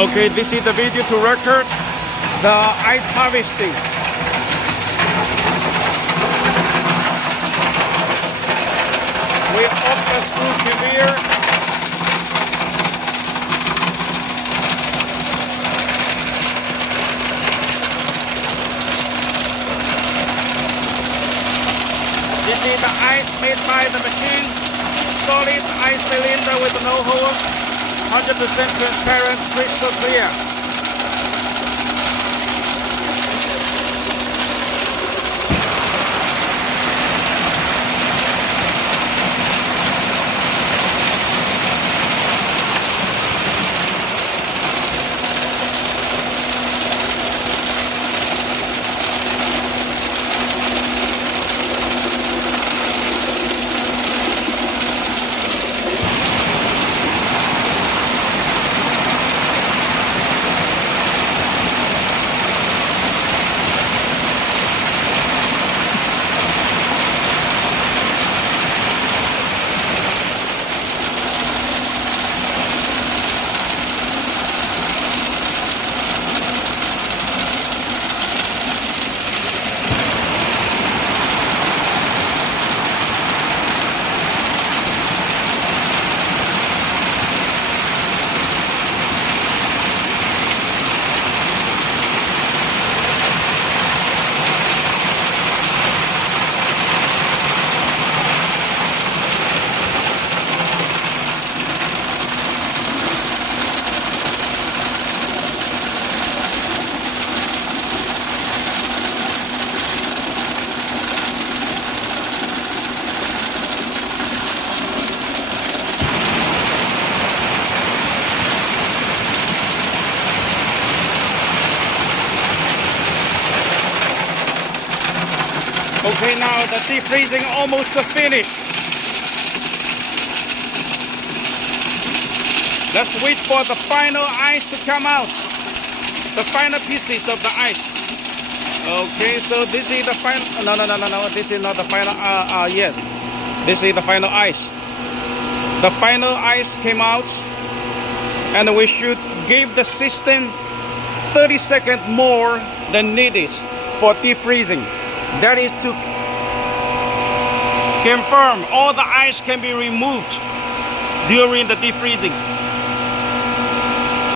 Okay, this is the video to record the ice harvesting. We off the screw conveyor. This is the ice made by the machine. Solid ice cylinder with no hole. 100% transparent, crystal clear. Okay, now the defreezing almost finished. Let's wait for the final ice to come out. The final pieces of the ice. Okay, so this is the final. No. This is not the final. Yes, this is the final ice. The final ice came out, and we should give the system 30 seconds more than needed for defreezing. That is to confirm all the ice can be removed during the defreezing.